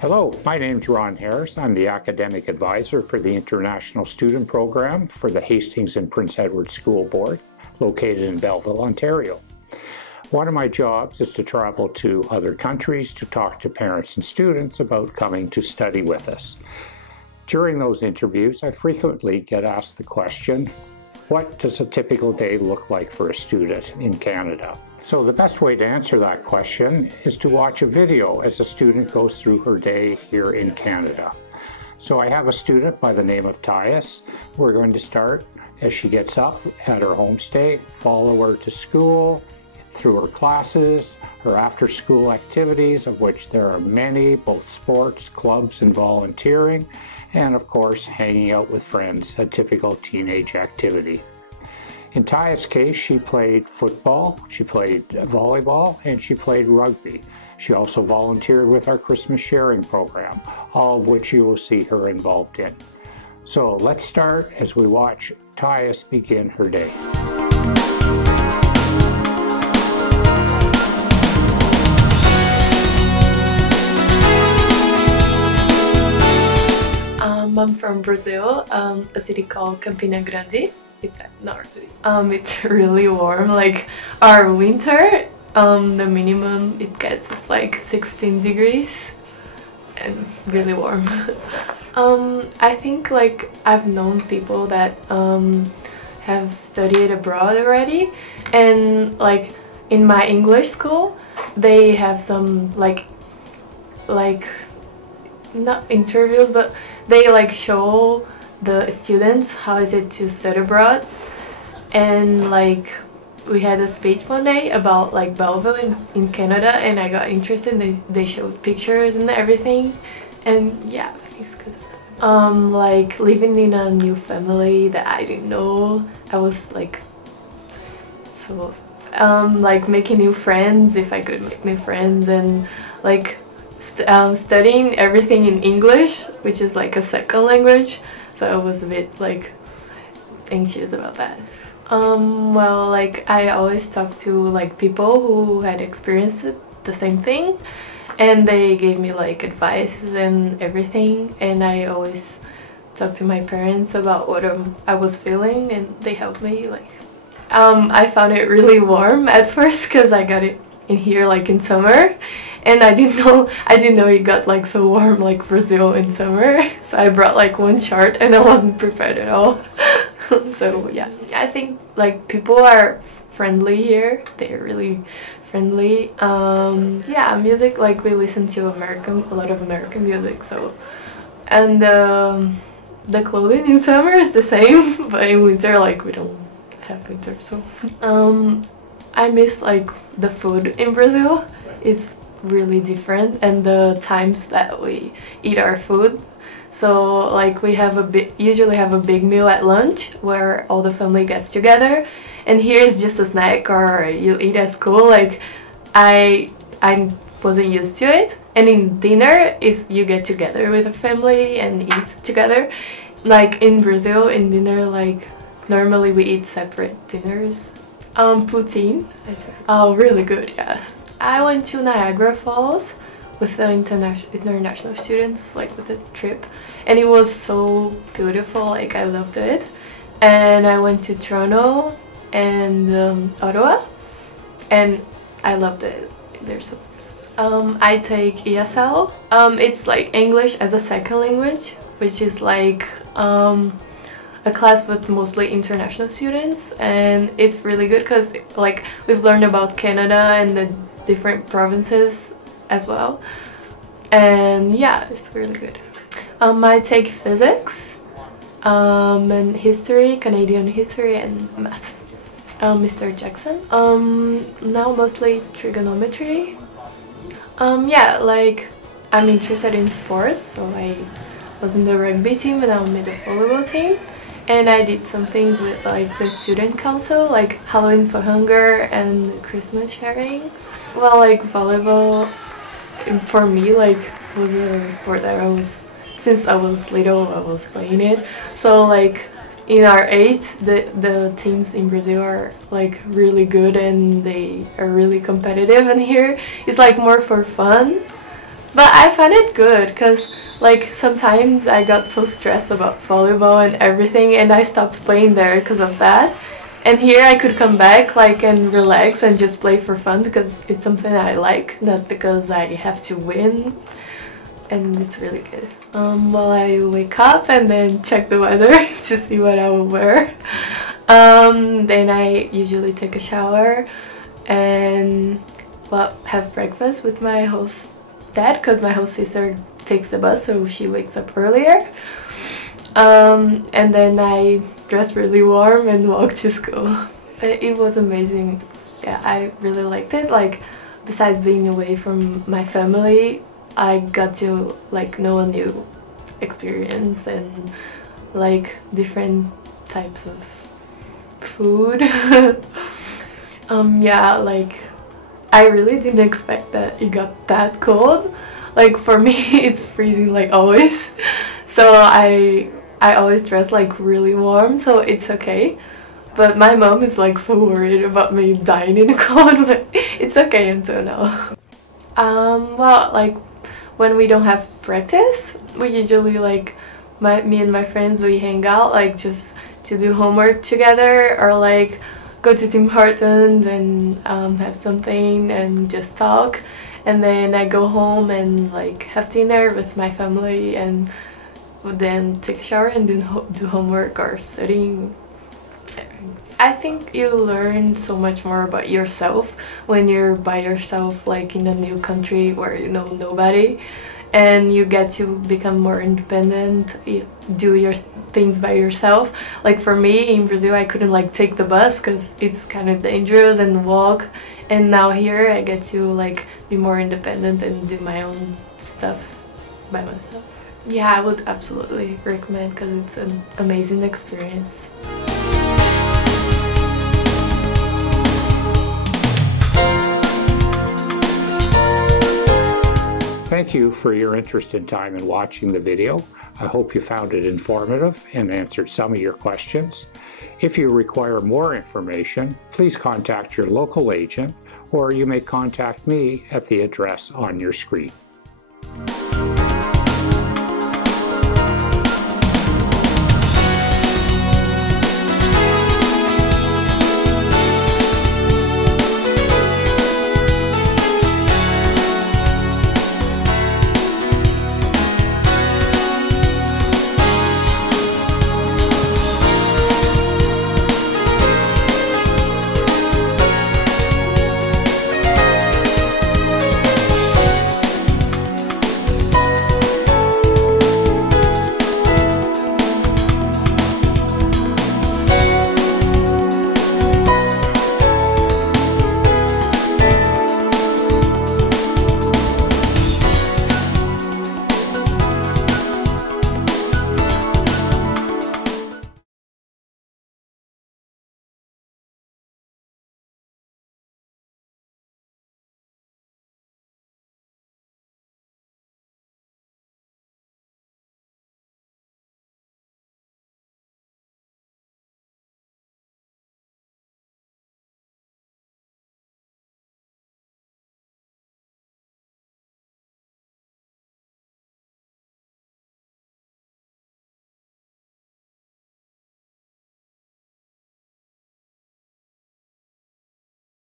Hello, my name's Ron Harris. I'm the Academic Advisor for the International Student Program for the Hastings and Prince Edward School Board, located in Belleville, Ontario. One of my jobs is to travel to other countries to talk to parents and students about coming to study with us. During those interviews, I frequently get asked the question, what does a typical day look like for a student in Canada? So the best way to answer that question is to watch a video as a student goes through her day here in Canada. So I have a student by the name of Tyus. We're going to start as she gets up at her homestay, follow her to school, through her classes, her after-school activities, of which there are many, both sports, clubs, and volunteering, and of course hanging out with friends, a typical teenage activity. In Taya's case, she played football, she played volleyball, and she played rugby. She also volunteered with our Christmas sharing program, all of which you will see her involved in. So let's start as we watch Taya begin her day. I'm from Brazil, a city called Campina Grande. It's not city. It's really warm. Like our winter, the minimum it gets is like 16 degrees and really warm. I think like I've known people that have studied abroad already, and like in my English school they have some like not interviews, but they like show the students how is it to study abroad. And like we had a speech one day about like Belleville in Canada, and I got interested. They showed pictures and everything, and yeah, it's because like living in a new family that I didn't know. I was like so like making new friends if I could make new friends, and like studying everything in English, which is like a second language. So I was a bit like anxious about that. Well, like I always talk to like people who had experienced the same thing, and they gave me like advice and everything, and I always talk to my parents about what I was feeling, and they helped me. Like I found it really warm at first because I got it in here like in summer, and I didn't know it got like so warm like Brazil in summer. So I brought like one shirt and I wasn't prepared at all. So yeah, I think like people are friendly here. They're really friendly. Yeah, music, like we listen to a lot of American music. So, and the clothing in summer is the same, but in winter like we don't have winter. So I miss like the food in Brazil. It's really different, and the times that we eat our food. So like we have usually have a big meal at lunch where all the family gets together, and here is just a snack or you eat at school. Like I wasn't used to it. And in dinner is you get together with the family and eat together. Like in Brazil, in dinner, like normally we eat separate dinners. Poutine. Oh, really good, yeah. I went to Niagara Falls with the international students, like with a trip, and it was so beautiful. Like I loved it. And I went to Toronto and Ottawa, and I loved it. They're so I take ESL. It's like English as a second language, which is like a class with mostly international students, and it's really good because like we've learned about Canada and the different provinces as well, and yeah, it's really good. I take physics and history, Canadian history, and maths. Mr. Jackson. Now mostly trigonometry. Yeah, like I'm interested in sports, so I was in the rugby team and I'm in the volleyball team. And I did some things with like the student council, like Halloween for Hunger and Christmas sharing. Well, like volleyball for me like was a sport that since I was little I was playing it. So like in our age the teams in Brazil are like really good and they are really competitive, and here it's like more for fun. But I find it good because like sometimes I got so stressed about volleyball and everything and I stopped playing there because of that. And here I could come back like and relax and just play for fun because it's something I like, not because I have to win. And it's really good. Well, I wake up and then check the weather to see what I will wear. Then I usually take a shower and well, have breakfast with my host dad because my host sister takes the bus, so she wakes up earlier. And then I dress really warm and walk to school. It was amazing. Yeah, I really liked it. Like, besides being away from my family, I got to like know a new experience and like different types of food. Yeah, like I really didn't expect that it got that cold. Like for me it's freezing like always. So I always dress like really warm, so it's okay. But my mom is like so worried about me dying in the cold, but it's okay until now. Well, like when we don't have practice, we usually like me and my friends, we hang out like just to do homework together or like go to Tim Hortons and have something and just talk. And then I go home and like have dinner with my family and then take a shower and do homework or studying. I think you learn so much more about yourself when you're by yourself, like in a new country where you know nobody, and you get to become more independent, do your things by yourself. Like for me in Brazil, I couldn't like take the bus because it's kind of dangerous and walk, and now here I get to like be more independent and do my own stuff by myself. Yeah, I would absolutely recommend because it's an amazing experience. Thank you for your interest and time in watching the video. I hope you found it informative and answered some of your questions. If you require more information, please contact your local agent, or you may contact me at the address on your screen.